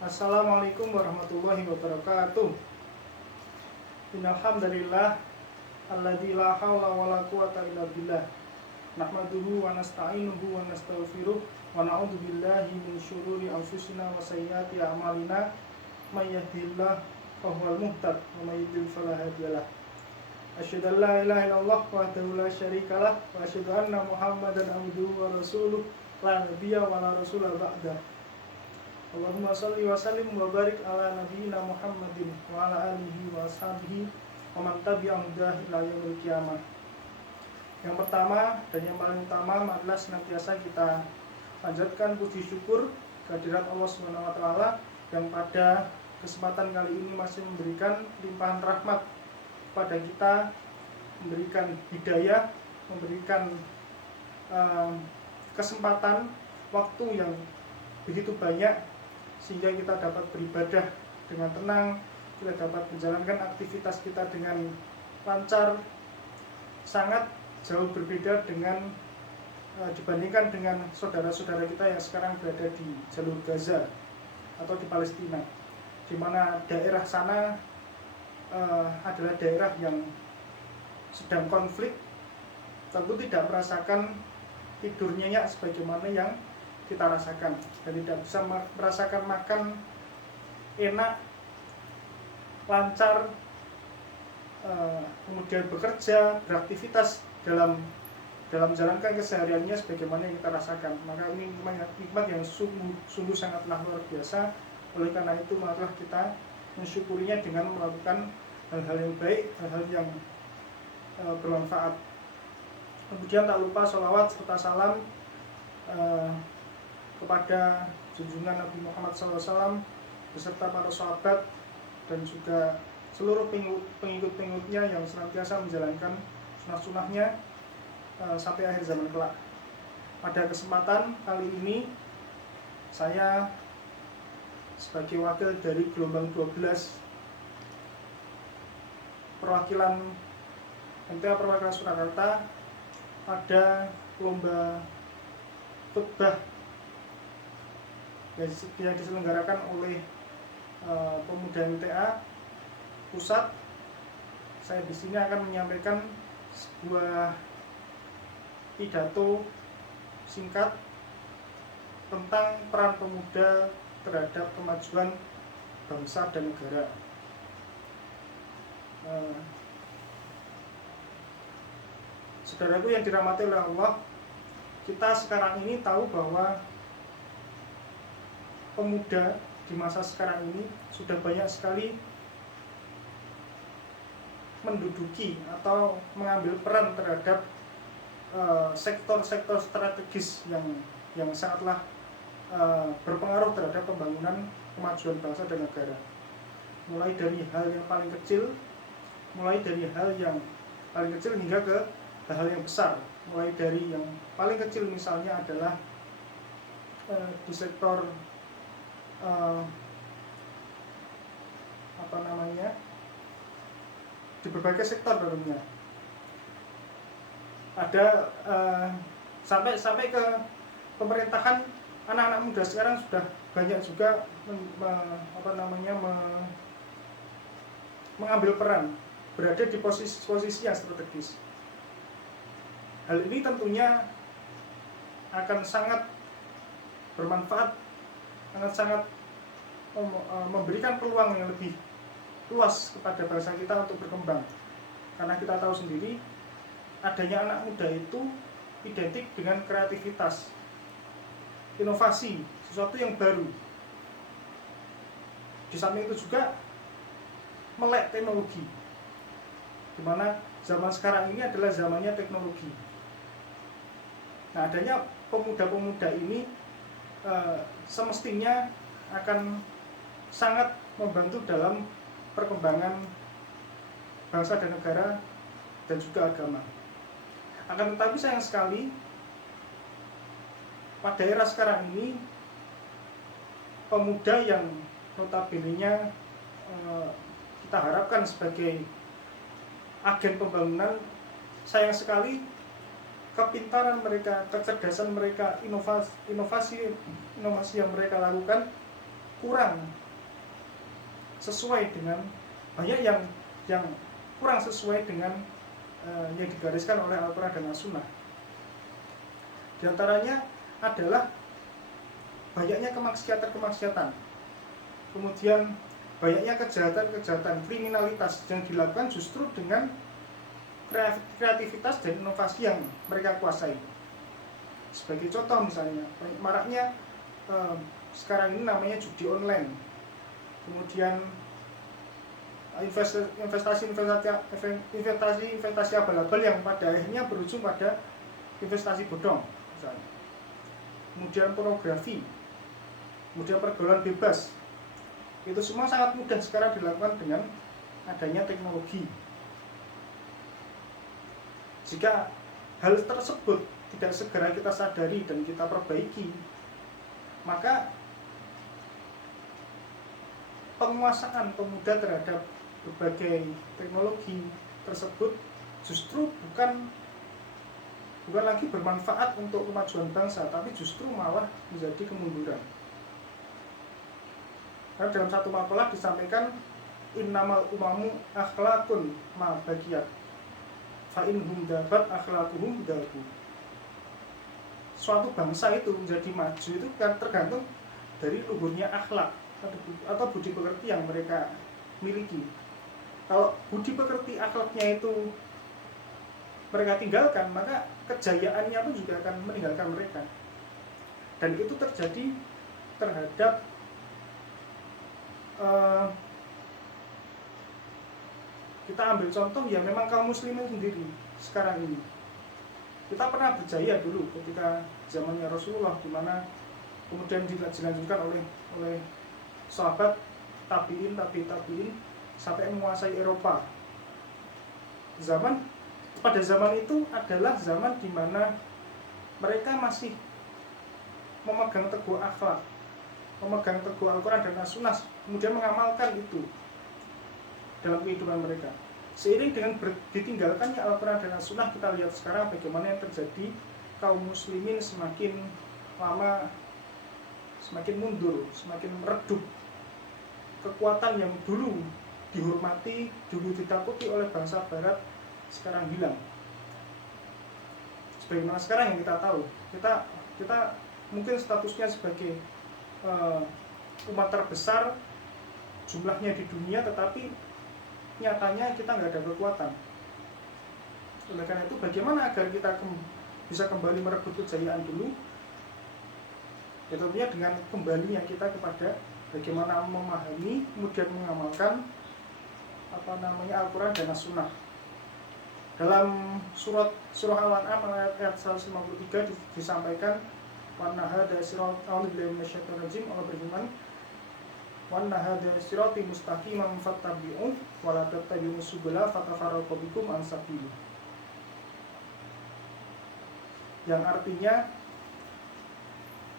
Assalamualaikum warahmatullahi wabarakatuh. Innal hamdalillah alladzi la haula wala quwata illa billah. Nahmaduhu wa nasta'inuhu wa nastaghfiruh wa na'udzu billahi min syururi anfusina wa sayyiati a'malina. May yahdihillahu fahuwal muhtad wa may yudlil fala hadiyalah. Asyhadu an la ilaha illallah wahdahu la syarikalah wa asyhadu anna Muhammadan abduhu wa rasuluh la nabiyya wa la rasula ba'da. Allahumma sholli wa sallim wa barik ala nabiyyina Muhammadin wa ala alihi wa ashabihi wa man tabi'ahum ila yaumil qiyamah. Yang pertama dan yang paling utama adalah senantiasa kita panjatkan puji syukur kehadirat Allah Subhanahu wa taala yang pada kesempatan kali ini masih memberikan limpahan rahmat kepada kita, memberikan hidayah, memberikan kesempatan waktu yang begitu banyak sehingga kita dapat beribadah dengan tenang, kita dapat menjalankan aktivitas kita dengan lancar, sangat jauh berbeda dengan dibandingkan dengan saudara-saudara kita yang sekarang berada di jalur Gaza atau di Palestina, di mana daerah sana adalah daerah yang sedang konflik, tentu tidak merasakan tidur nyenyak sebagaimana yang kita rasakan, dan tidak bisa merasakan makan enak, lancar, kemudian bekerja, beraktivitas dalam menjalankan kesehariannya sebagaimana yang kita rasakan. Maka ini nikmat yang sungguh sangatlah luar biasa. Oleh karena itu marilah kita mensyukurinya dengan melakukan hal-hal yang baik, hal-hal yang bermanfaat. Kemudian tak lupa sholawat serta salam kepada junjungan Nabi Muhammad SAW beserta para sahabat dan juga seluruh pengikut-pengikutnya yang senantiasa menjalankan sunnah-sunnahnya sampai akhir zaman kelak. Pada kesempatan kali ini saya sebagai wakil dari gelombang 12 perwakilan MTA Perwakilan Surakarta pada lomba khutbah yang diselenggarakan oleh pemuda MTA pusat. Saya di sini akan menyampaikan sebuah pidato singkat tentang peran pemuda terhadap kemajuan bangsa dan negara. Saudaraku yang dirahmati oleh Allah, kita sekarang ini tahu bahwa pemuda di masa sekarang ini sudah banyak sekali menduduki atau mengambil peran terhadap sektor-sektor strategis yang sangatlah berpengaruh terhadap pembangunan kemajuan bangsa dan negara. Mulai dari hal yang paling kecil, hingga ke hal yang besar. Mulai dari yang paling kecil misalnya adalah di sektor di berbagai sektor tentunya. Ada sampai ke pemerintahan. Anak-anak muda sekarang sudah banyak juga mengambil peran, berada di posisi yang strategis. Hal ini tentunya akan sangat bermanfaat, sangat memberikan peluang yang lebih luas kepada bangsa kita untuk berkembang. Karena kita tahu sendiri, adanya anak muda itu identik dengan kreativitas, inovasi, sesuatu yang baru. Di samping itu juga melek teknologi, di mana zaman sekarang ini adalah zamannya teknologi. Nah, adanya pemuda-pemuda ini semestinya akan sangat membantu dalam perkembangan bangsa dan negara dan juga agama. Akan tetapi sayang sekali pada era sekarang ini pemuda yang notabene-nya kita harapkan sebagai agen pembangunan, sayang sekali kepintaran mereka, kecerdasan mereka, inovasi yang mereka lakukan kurang sesuai dengan banyak yang kurang sesuai dengan yang digariskan oleh Al-Quran dan As-Sunnah. Di antaranya adalah banyaknya kemaksiatan, kemudian banyaknya kejahatan, kriminalitas yang dilakukan justru dengan kreativitas dan inovasi yang mereka kuasai. Sebagai contoh misalnya, maraknya sekarang ini namanya judi online, kemudian investasi abal-abal yang pada akhirnya berujung pada investasi bodong misalnya. Kemudian pornografi, kemudian pergaulan bebas, itu semua sangat mudah sekarang dilakukan dengan adanya teknologi. Jika hal tersebut tidak segera kita sadari dan kita perbaiki, maka penguasaan pemuda terhadap berbagai teknologi tersebut justru bukan lagi bermanfaat untuk kemajuan bangsa, tapi justru malah menjadi kemunduran. Karena dalam satu makalah disampaikan, innamal umamu akhlakun ma bagiyat fa in hum dabat akhlakuhum dabu. Suatu bangsa itu menjadi maju itu kan tergantung dari luhurnya akhlak atau budi pekerti yang mereka miliki. Kalau budi pekerti akhlaknya itu mereka tinggalkan, maka kejayaannya pun juga akan meninggalkan mereka. Dan itu terjadi terhadap kita ambil contoh ya memang kaum muslimin sendiri sekarang ini. Kita pernah berjaya dulu ketika zamannya Rasulullah, di mana kemudian dilanjutkan oleh sahabat tabiin sampai menguasai Eropa. Pada zaman itu adalah zaman di mana mereka masih memegang teguh akhlak, memegang teguh Al-Quran dan As-Sunnah, kemudian mengamalkan itu dalam kehidupan mereka. Seiring dengan ditinggalkannya Al-Quran dan As-Sunnah, kita lihat sekarang bagaimana yang terjadi. Kaum muslimin semakin lama semakin mundur, semakin meredup. Kekuatan yang dulu dihormati, dulu ditakuti oleh bangsa barat, sekarang hilang. Sebagaimana sekarang yang kita tahu, kita mungkin statusnya sebagai umat terbesar jumlahnya di dunia, tetapi nyatanya kita nggak ada kekuatan. Oleh karena itu, bagaimana agar kita bisa kembali merebut kejayaan dulu? Ya tentunya dengan kembalinya kita kepada bagaimana memahami, kemudian mengamalkan Al-Quran dan As-Sunnah. Dalam surah Al-An'am ayat 153 disampaikan, Allah berfirman, "Wanna hadza sirati mustaqiman fattabi'uh wa la tattabi'us subula fatafarraqu bikum an sabilih." Yang artinya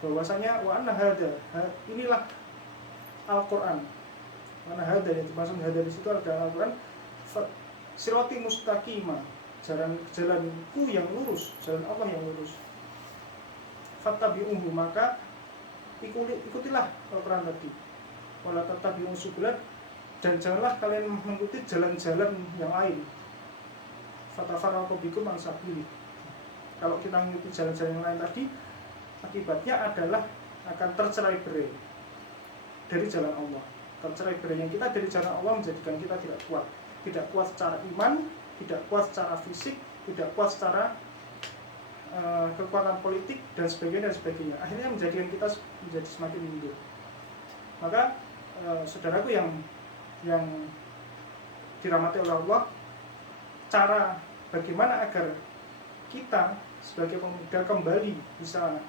bahwasanya wa anna hadza, inilah Al-Quran. Mana hadza, yang dimaksud hadza di situ adalah Al-Quran, sirati mustaqimah, jalanku yang lurus, jalan Allah yang lurus. Fattabi'uhu, maka ikutilah Al-Quran tadi. Wala tattabi'us subula, dan janganlah kalian mengikuti jalan-jalan yang lain. Fatafarraqu bikum an sabilih. Kalau kita mengikuti jalan-jalan yang lain tadi, akibatnya adalah akan tercerai-berai dari jalan Allah. Tercerai-berainya kita dari jalan Allah menjadikan kita tidak kuat secara iman, tidak kuat secara fisik, tidak kuat secara kekuatan politik dan sebagainya. Akhirnya menjadikan kita menjadi semakin mundur. Maka saudaraku yang dirahmati oleh Allah, cara bagaimana agar kita sebagai pemuda kembali bisa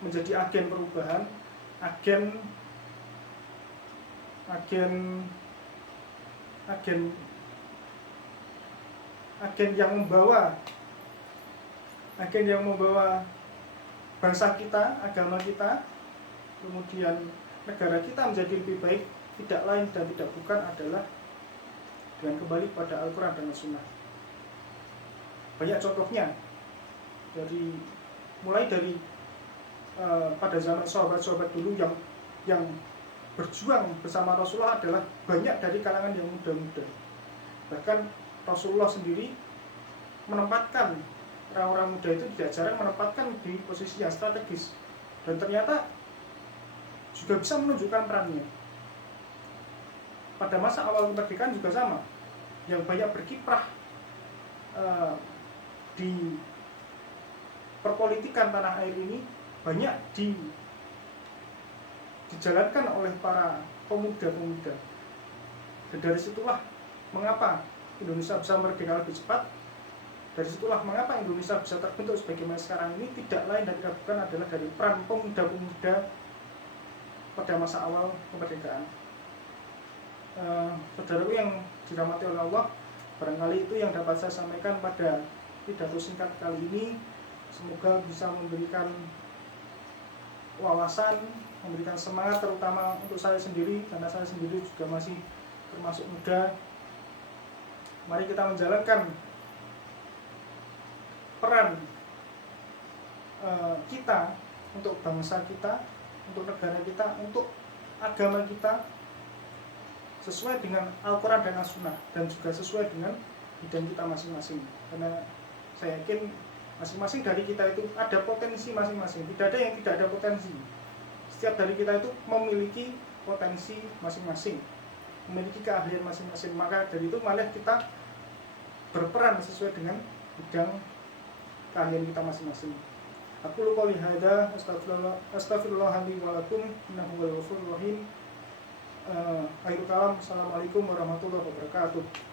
menjadi agen perubahan, agen yang membawa bangsa kita, agama kita, kemudian negara kita menjadi lebih baik, tidak lain dan tidak bukan adalah dengan kembali pada Al-Quran dan As-Sunnah. Banyak contohnya, mulai dari pada zaman sahabat-sahabat dulu yang berjuang bersama Rasulullah adalah banyak dari kalangan yang muda-muda. Bahkan Rasulullah sendiri menempatkan orang-orang muda itu tidak jarang menempatkan di posisi yang strategis, dan ternyata juga bisa menunjukkan perannya. Pada masa awal kemerdekaan juga sama, yang banyak berkiprah di perpolitikan tanah air ini banyak dijalankan oleh para pemuda-pemuda. Dan dari situlah mengapa Indonesia bisa merdeka lebih cepat. Dari situlah mengapa Indonesia bisa terbentuk sebagaimana sekarang ini tidak lain dan tidak bukan adalah dari peran pemuda-pemuda pada masa awal kemerdekaan. Saudaraku yang dirahmati oleh Allah, barangkali itu yang dapat saya sampaikan pada pidato singkat kali ini. Semoga bisa memberikan wawasan, memberikan semangat terutama untuk saya sendiri, karena saya sendiri juga masih termasuk muda. Mari kita menjalankan peran kita untuk bangsa kita, untuk negara kita, untuk agama kita, sesuai dengan Al-Quran dan As-Sunnah, dan juga sesuai dengan bidang kita masing-masing. Karena saya yakin masing-masing dari kita itu ada potensi masing-masing, tidak ada yang tidak ada potensi. Setiap dari kita itu memiliki potensi masing-masing, memiliki keahlian masing-masing. Maka dari itu malah kita berperan sesuai dengan bidang keahlian kita masing-masing. Aku lu qouli hadza astaghfirullah li wa lakum innahu huwal ghafurur rahim. Akhirul kalam. Assalamualaikum warahmatullahi wabarakatuh.